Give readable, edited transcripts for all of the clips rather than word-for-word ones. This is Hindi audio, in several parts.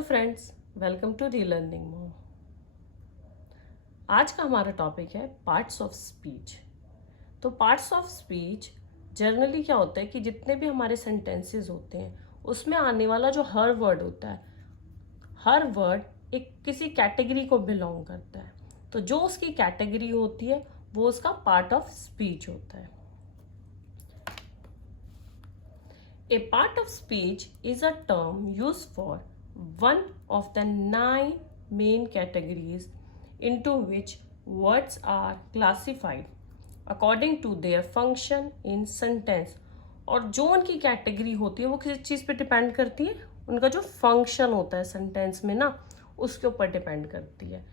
Hello friends, welcome to relearning mom. आज का हमारा टॉपिक है पार्ट्स ऑफ स्पीच। तो पार्ट्स ऑफ स्पीच जनरली क्या होता है कि जितने भी हमारे सेंटेंसेस होते हैं उसमें आने वाला जो हर वर्ड होता है, हर वर्ड एक किसी कैटेगरी को बिलोंग करता है। तो जो उसकी कैटेगरी होती है वो उसका पार्ट ऑफ स्पीच होता है। A part of speech is a term used for one of the 9 main categories into which words are classified according to their function in sentence। और जो उनकी कैटेगरी होती है वो किस चीज़ पे डिपेंड करती है, उनका जो फंक्शन होता है सेंटेंस में ना, उसके ऊपर डिपेंड करती है।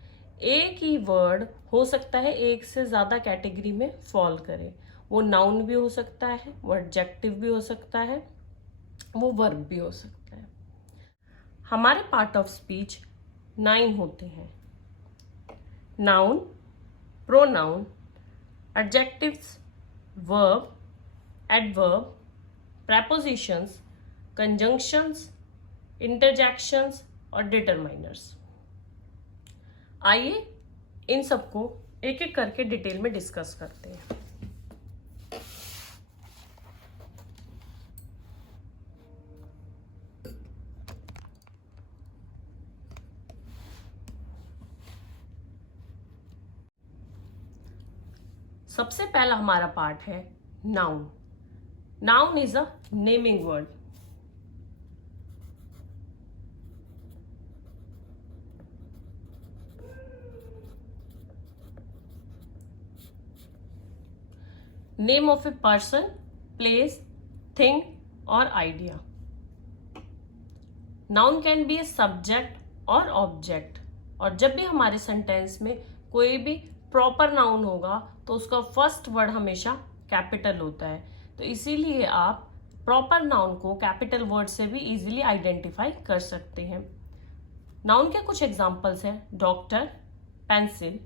एक ही वर्ड हो सकता है एक से ज़्यादा कैटेगरी में फॉल करे। वो नाउन भी हो सकता है, वो एडजेक्टिव भी हो सकता है, वो वर्ब भी हो सकता है। हमारे पार्ट ऑफ स्पीच 9 होते हैं: noun, pronoun, adjectives, verb, adverb, prepositions, conjunctions, interjections और डिटरमाइनर्स। आइए इन सबको एक एक करके डिटेल में डिस्कस करते हैं। सबसे पहला हमारा पार्ट है noun. Noun is a naming word. Name of a person, place, thing और idea. Noun can be a subject और ऑब्जेक्ट। और जब भी हमारे सेंटेंस में कोई भी प्रॉपर नाउन होगा तो उसका फर्स्ट वर्ड हमेशा कैपिटल होता है। तो इसीलिए आप प्रॉपर नाउन को कैपिटल वर्ड से भी इजीली आइडेंटिफाई कर सकते हैं। नाउन के कुछ एग्जांपल्स हैं: doctor, pencil,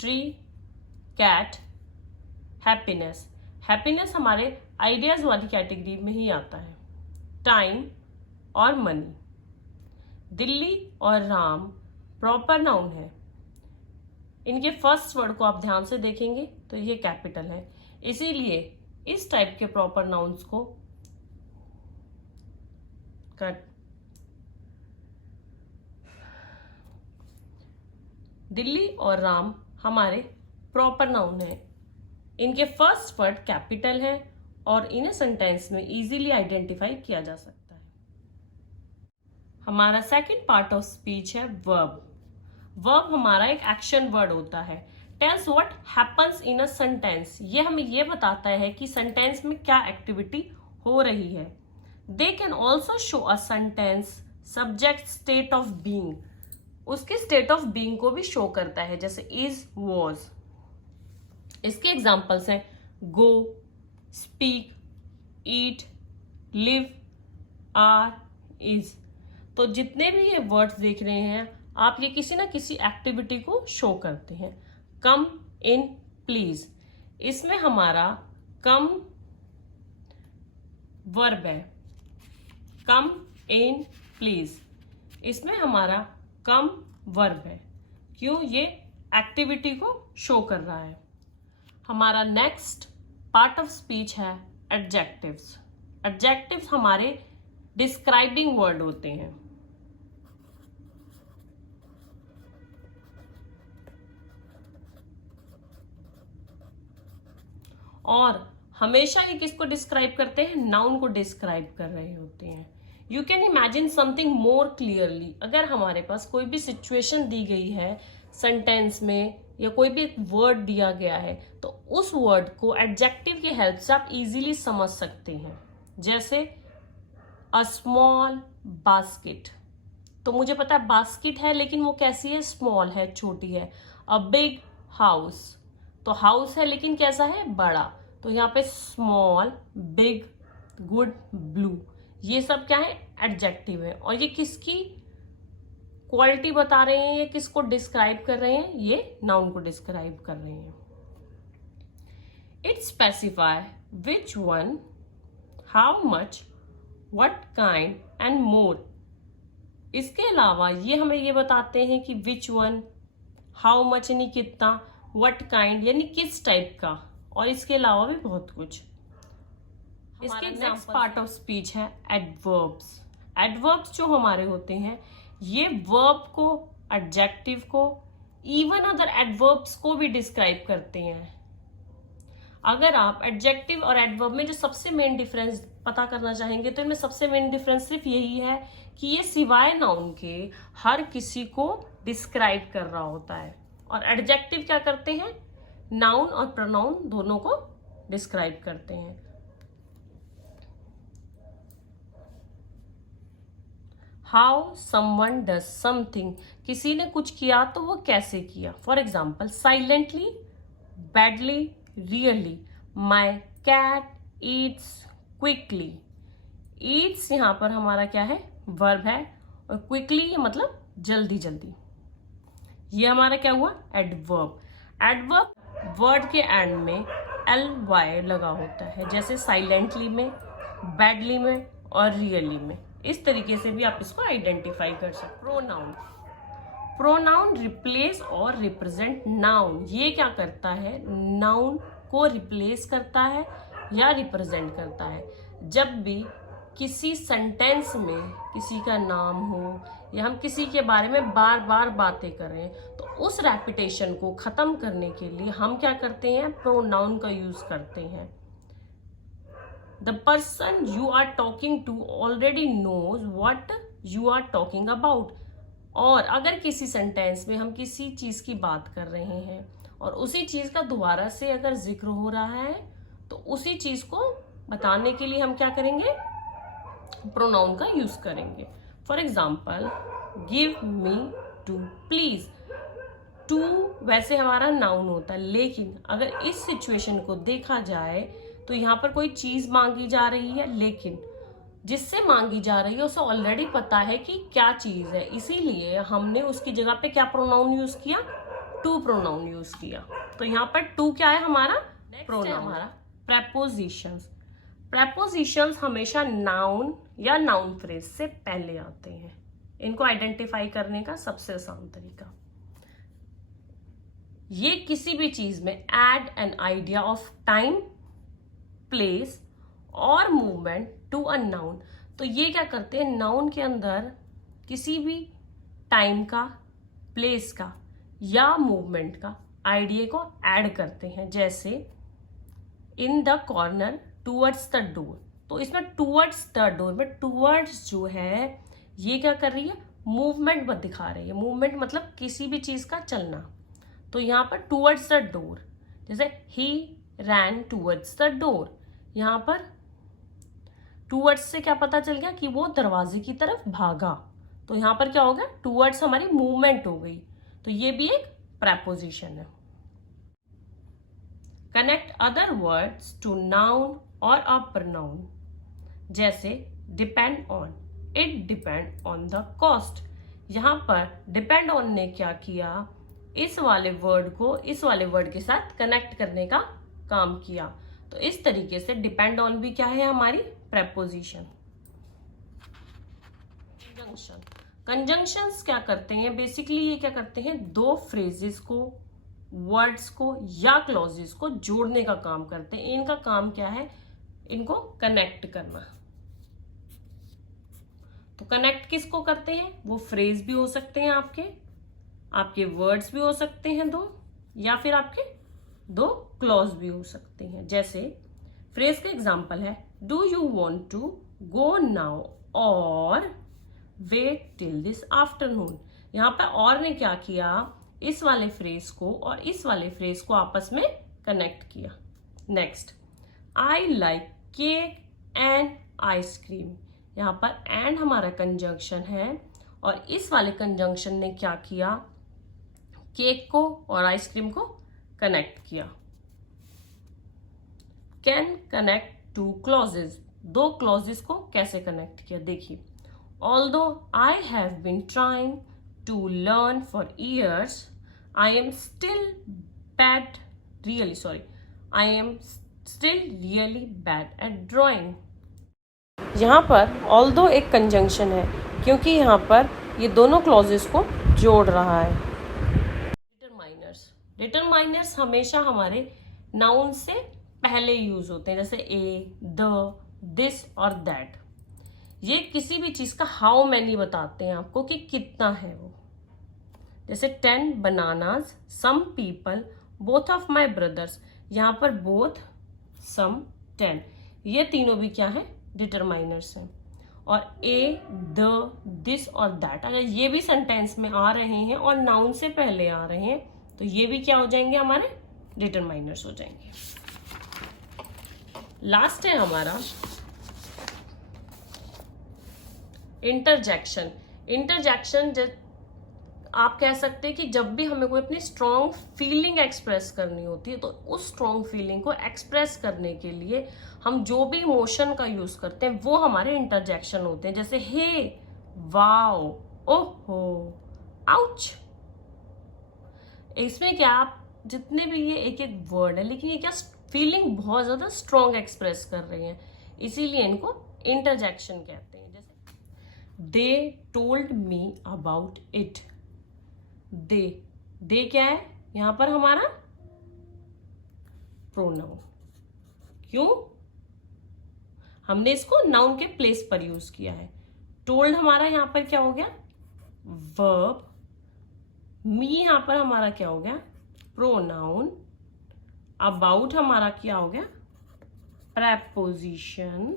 tree, cat, happiness. Happiness हमारे आइडियाज वाली कैटेगरी में ही आता है। टाइम और मनी। दिल्ली और राम प्रॉपर नाउन है। इनके फर्स्ट वर्ड को आप ध्यान से देखेंगे तो ये कैपिटल है, इसीलिए इस टाइप के प्रॉपर नाउन्स को कट। दिल्ली और राम हमारे प्रॉपर नाउन है। इनके फर्स्ट वर्ड कैपिटल है और इन्हें सेंटेंस में इजीली आइडेंटिफाई किया जा सकता है। हमारा सेकंड पार्ट ऑफ स्पीच है वर्ब। वर्ब हमारा एक एक्शन वर्ड होता है। Tells what happens in a sentence. ये हमें ये बताता है कि सेंटेंस में क्या एक्टिविटी हो रही है। They can also show a sentence subject state of being. उसके स्टेट ऑफ बीइंग को भी शो करता है, जैसे इज, वॉज। इसके एग्जाम्पल्स हैं go, speak, eat, live, are, is. तो जितने भी ये वर्ड्स देख रहे हैं आप, ये किसी ना किसी एक्टिविटी को शो करते हैं। कम इन, प्लीज। इसमें हमारा कम वर्ब है। कम इन, प्लीज। इसमें हमारा कम वर्ब है। क्यों? ये एक्टिविटी को शो कर रहा है। हमारा नेक्स्ट पार्ट ऑफ स्पीच है एडजेक्टिव्स। एडजेक्टिव्स हमारे डिस्क्राइबिंग वर्ड होते हैं। और हमेशा ये किसको डिस्क्राइब करते हैं? नाउन को डिस्क्राइब कर रहे होते हैं। You can imagine something more clearly. अगर हमारे पास कोई भी सिचुएशन दी गई है सेंटेंस में या कोई भी एक वर्ड दिया गया है तो उस वर्ड को एडजेक्टिव की हेल्प से आप इजीली समझ सकते हैं। जैसे अ स्मॉल बास्केट। तो मुझे पता है बास्केट है, लेकिन वो कैसी है? स्मॉल है, छोटी है। A big house. तो हाउस है लेकिन कैसा है? बड़ा। तो यहाँ पे स्मॉल, बिग, गुड, ब्लू, ये सब क्या है? एडजेक्टिव है। और ये किसकी क्वालिटी बता रहे हैं? ये किसको डिस्क्राइब कर रहे हैं? ये नाउन को डिस्क्राइब कर रहे हैं। It specify which one, how much, what kind and more इसके अलावा ये हमें ये बताते हैं कि विच वन, हाउ मच यानी कितना, व्हाट काइंड यानी किस टाइप का, और इसके अलावा भी बहुत कुछ। इसके नेक्स्ट पार्ट ऑफ स्पीच है एडवर्ब्स। एडवर्ब्स जो हमारे होते हैं ये वर्ब को, एडजेक्टिव को, इवन अदर एडवर्ब्स को भी डिस्क्राइब करते हैं। अगर आप एडजेक्टिव और एडवर्ब में जो सबसे मेन डिफरेंस पता करना चाहेंगे तो इनमें सबसे मेन डिफरेंस सिर्फ यही है कि ये सिवाय नाउन के हर किसी को डिस्क्राइब कर रहा होता है, और एडजेक्टिव क्या करते हैं, नाउन और प्रोनाउन दोनों को डिस्क्राइब करते हैं। हाउ समवन डज समथिंग, किसी ने कुछ किया तो वो कैसे किया। For example silently, badly, really. My cat eats quickly. Eats यहाँ पर हमारा क्या है, वर्ब है, और क्विकली ये मतलब जल्दी जल्दी। ये हमारा क्या हुआ, एडवर्ब। एडवर्ब वर्ड के एंड में ly लगा होता है, जैसे साइलेंटली में, बैडली में और रियली में। इस तरीके से भी आप इसको आइडेंटिफाई कर सकते। प्रोनाउन, प्रोनाउन रिप्लेस और रिप्रेजेंट नाउन। ये क्या करता है, नाउन को रिप्लेस करता है या रिप्रेजेंट करता है। जब भी किसी सेंटेंस में किसी का नाम हो या हम किसी के बारे में बार बार बातें करें तो उस रेपिटेशन को खत्म करने के लिए हम क्या करते हैं, प्रोनाउन का यूज करते हैं। The person you are talking to already knows what you are talking about। और अगर किसी सेंटेंस में हम किसी चीज की बात कर रहे हैं और उसी चीज का दोबारा से अगर जिक्र हो रहा है तो उसी चीज को बताने के लिए हम क्या करेंगे, प्रोनाउन का यूज करेंगे। For example give me two, please. Two वैसे हमारा नाउन होता है, लेकिन अगर इस सिचुएशन को देखा जाए तो यहाँ पर कोई चीज मांगी जा रही है, लेकिन जिससे मांगी जा रही है उसे ऑलरेडी पता है कि क्या चीज है, इसीलिए हमने उसकी जगह पे क्या प्रोनाउन यूज किया, टू प्रोनाउन यूज किया। तो यहाँ पर टू क्या है हमारा, प्रोनाउन। हमारा प्रेपोजिशंस। प्रेपोजिशंस हमेशा नाउन या नाउन फ्रेज से पहले आते हैं। इनको आइडेंटिफाई करने का सबसे आसान तरीका, ये किसी भी चीज में add an idea of time, place और मूवमेंट टू अ नाउन। तो ये क्या करते हैं, नाउन के अंदर किसी भी टाइम का, प्लेस का या मूवमेंट का आइडिया को ऐड करते हैं। जैसे in the corner, towards the door. तो इसमें टूवर्ड्स द डोर में टूवर्ड्स जो है ये क्या कर रही है, मूवमेंट मत दिखा रही है। मूवमेंट मतलब किसी भी चीज का चलना। तो यहाँ पर टूवर्ड्स द डोर, जैसे ही रैन टूवर्ड्स द डोर। यहाँ पर टूवर्ड्स से क्या पता चल गया कि वो दरवाजे की तरफ भागा। तो यहाँ पर क्या हो गया, टूवर्ड्स हमारी मूवमेंट हो गई। तो ये भी एक प्रेपोजिशन है। Connect other words to noun और अ प्रोनाउन। जैसे depend on, it depend on the cost. यहाँ पर डिपेंड ऑन ने क्या किया, इस वाले वर्ड को इस वाले वर्ड के साथ कनेक्ट करने का काम किया। तो इस तरीके से डिपेंड ऑन भी क्या है, हमारी प्रेपोजिशन। कंजंक्शन, कंजंक्शंस क्या करते हैं, बेसिकली ये क्या करते हैं, दो फ्रेजेस को, वर्ड्स को या क्लॉजेस को जोड़ने का काम करते हैं। इनका काम क्या है, इनको कनेक्ट करना। तो कनेक्ट किसको करते हैं, वो फ्रेज भी हो सकते हैं, आपके वर्ड्स भी हो सकते हैं दो, या फिर आपके दो क्लॉज भी हो सकते हैं। जैसे फ्रेज का एग्जांपल है, do you want to go now और वेट टिल दिस आफ्टरनून। यहाँ पर और ने क्या किया, इस वाले फ्रेज को और इस वाले फ्रेज को आपस में कनेक्ट किया। Next, I like cake and ice cream. यहाँ पर एंड हमारा कंजंक्शन है और इस वाले कंजंक्शन ने क्या किया, केक को और आइसक्रीम को कनेक्ट किया। कैन कनेक्ट टू क्लॉजेस, दो क्लॉजेस को कैसे कनेक्ट किया, देखिए। Although I have been trying to learn for years, I am still bad really sorry I am still really bad at drawing. यहाँ पर ऑल्दो एक कंजंक्शन है, क्योंकि यहाँ पर ये दोनों क्लॉजेस को जोड़ रहा है। डिटरमाइनर्स हमेशा हमारे नाउन से पहले यूज होते हैं, जैसे ए, द, दिस और दैट। ये किसी भी चीज का हाउ मैनी बताते हैं आपको कि कितना है वो। जैसे 10 bananas, some people, both of my brothers. यहाँ पर बोथ, सम, 10 ये तीनों भी क्या है, डिटरमाइनर्स हैं। और ए, द, दिस और दैट अगर ये भी सेंटेंस में आ रहे हैं और नाउन से पहले आ रहे हैं तो ये भी क्या हो जाएंगे, हमारे डिटरमाइनर्स हो जाएंगे। लास्ट है हमारा इंटरजेक्शन। इंटरजेक्शन आप कह सकते हैं कि जब भी हमें कोई अपनी स्ट्रॉन्ग फीलिंग एक्सप्रेस करनी होती है तो उस स्ट्रॉन्ग फीलिंग को एक्सप्रेस करने के लिए हम जो भी इमोशन का यूज करते हैं वो हमारे इंटरजेक्शन होते हैं। जैसे हे, वाओ, ओहो, आउच। इसमें क्या आप जितने भी ये एक एक वर्ड है लेकिन ये क्या फीलिंग बहुत ज्यादा स्ट्रॉन्ग एक्सप्रेस कर रहे हैं, इसीलिए इनको इंटरजेक्शन कहते हैं। जैसे they told me about it. They क्या है यहां पर, हमारा प्रोनाउन। क्यों, हमने इसको नाउन के प्लेस पर यूज किया है। टोल्ड हमारा यहां पर क्या हो गया, वर्ब। मी यहां पर हमारा क्या हो गया, प्रोनाउन। अबाउट हमारा क्या हो गया, प्रेपोजिशन,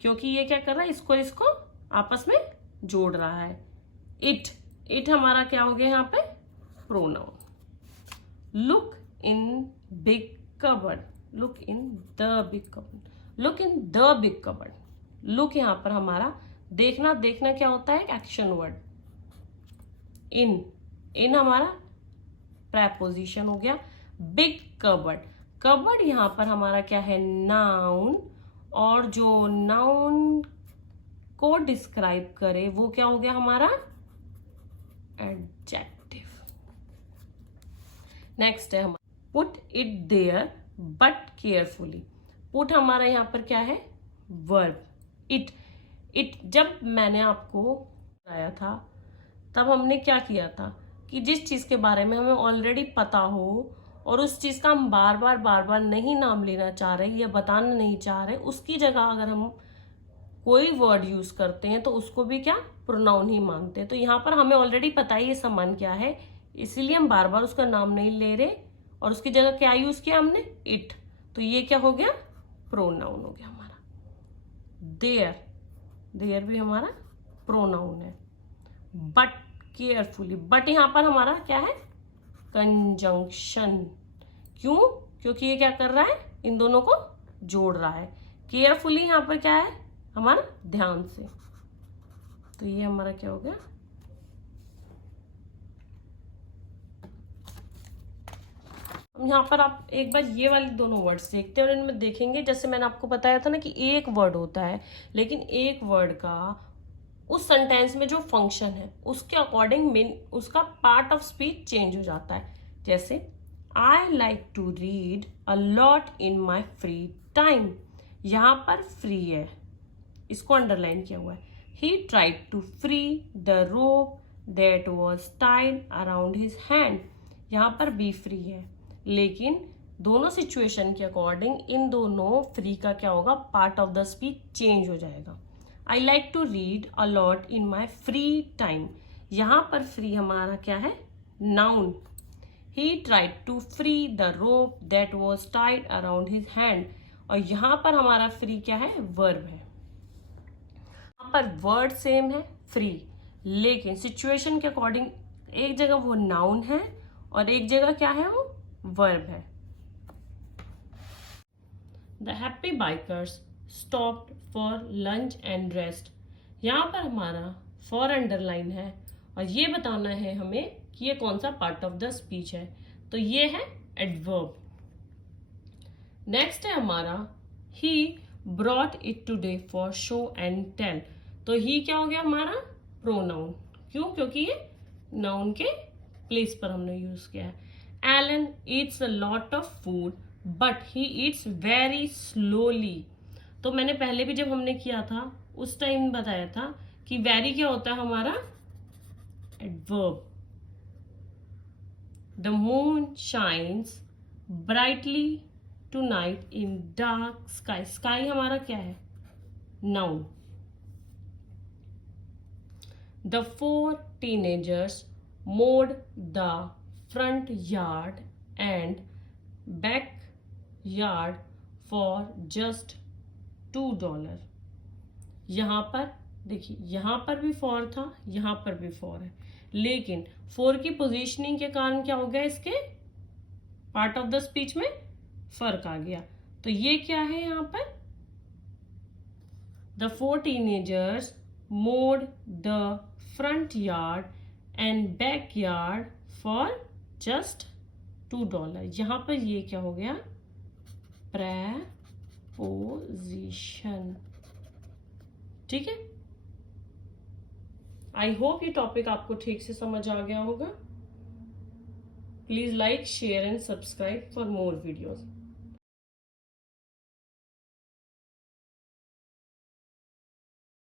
क्योंकि ये क्या कर रहा है, इसको आपस में जोड़ रहा है। इट हमारा क्या हो गया यहाँ पे, pronoun. Look in big cupboard, look in the big cupboard, look in the big cupboard. Look यहाँ पर हमारा देखना क्या होता है, एक्शन वर्ड। इन हमारा प्रेपोजिशन हो गया। बिग कबर्ड, कबर्ड यहां पर हमारा क्या है, नाउन। और जो नाउन को डिस्क्राइब करे वो क्या हो गया हमारा, एडजेक्टिव। नेक्स्ट है हमारा put it there but carefully. Put हमारा यहां पर क्या है, वर्ब। इट जब मैंने आपको बताया था तब हमने क्या किया था कि जिस चीज के बारे में हमें ऑलरेडी पता हो और उस चीज का हम बार बार नहीं नाम लेना चाह रहे या बताना नहीं चाह रहे, उसकी जगह अगर हम कोई वर्ड यूज करते हैं तो उसको भी क्या, प्रोनाउन ही मानते हैं। तो यहाँ पर हमें ऑलरेडी पता है ये सामान क्या है, इसीलिए हम बार बार उसका नाम नहीं ले रहे और उसकी जगह क्या यूज किया हमने, इट। तो ये क्या हो गया, प्रोनाउन हो गया हमारा। देयर भी हमारा प्रोनाउन है। बट केयरफुली, बट यहां पर हमारा क्या है, कंजंक्शन। क्यों, क्योंकि ये क्या कर रहा है, इन दोनों को जोड़ रहा है। केयरफुली यहां पर क्या है हमारा, ध्यान से। तो ये हमारा क्या हो गया, यहाँ पर आप एक बार ये वाले दोनों वर्ड्स देखते हैं और इनमें देखेंगे, जैसे मैंने आपको बताया था ना कि एक वर्ड होता है लेकिन एक वर्ड का उस सेंटेंस में जो फंक्शन है उसके अकॉर्डिंग मीन उसका पार्ट ऑफ स्पीच चेंज हो जाता है। जैसे I like to read a lot in my free time, यहां पर फ्री है, इसको अंडरलाइन किया हुआ है। He tried to free the rope that was tied around his hand, यहां पर बी फ्री है, लेकिन दोनों सिचुएशन के अकॉर्डिंग इन दोनों फ्री का क्या होगा, part of the speech change हो जाएगा। I like to read a lot in my free time, यहां पर फ्री हमारा क्या है, noun. He tried to free the rope that was tied around his hand, और यहां पर हमारा फ्री क्या है, वर्ब है। यहां पर वर्ड सेम है फ्री, लेकिन सिचुएशन के अकॉर्डिंग एक जगह वो नाउन है और एक जगह क्या है, वो वर्ब है। The happy bikers stopped for lunch and rest, यहां पर हमारा फॉर अंडरलाइन है और ये बताना है हमें कि ये कौन सा पार्ट ऑफ द स्पीच है, तो ये है एडवर्ब। नेक्स्ट है हमारा he brought it today for show and tell, तो ही क्या हो गया हमारा, प्रोनाउन। क्यों, क्योंकि ये नाउन के प्लेस पर हमने यूज किया है। Alan eats a lot of food but he eats very slowly, तो मैंने पहले भी जब हमने किया था उस टाइम बताया था कि वेरी क्या होता है हमारा, adverb. The moon shines brightly tonight in dark sky. Sky हमारा क्या है? Noun. The four teenagers mowed the front yard and backyard for just $2. यहाँ पर देखिए, यहाँ पर भी फॉर था, यहाँ पर भी फॉर है, लेकिन फॉर की पोजीशनिंग के कारण क्या हो गया, इसके पार्ट ऑफ द स्पीच में फर्क आ गया. तो ये क्या है यहाँ पर? The four teenagers mowed the front yard and backyard for just $2. यहाँ पर ये क्या हो गया? प्रेपोजिशन. ठीक है. आई होप ये टॉपिक आपको ठीक से समझ आ गया होगा. Please like, share and subscribe for more videos.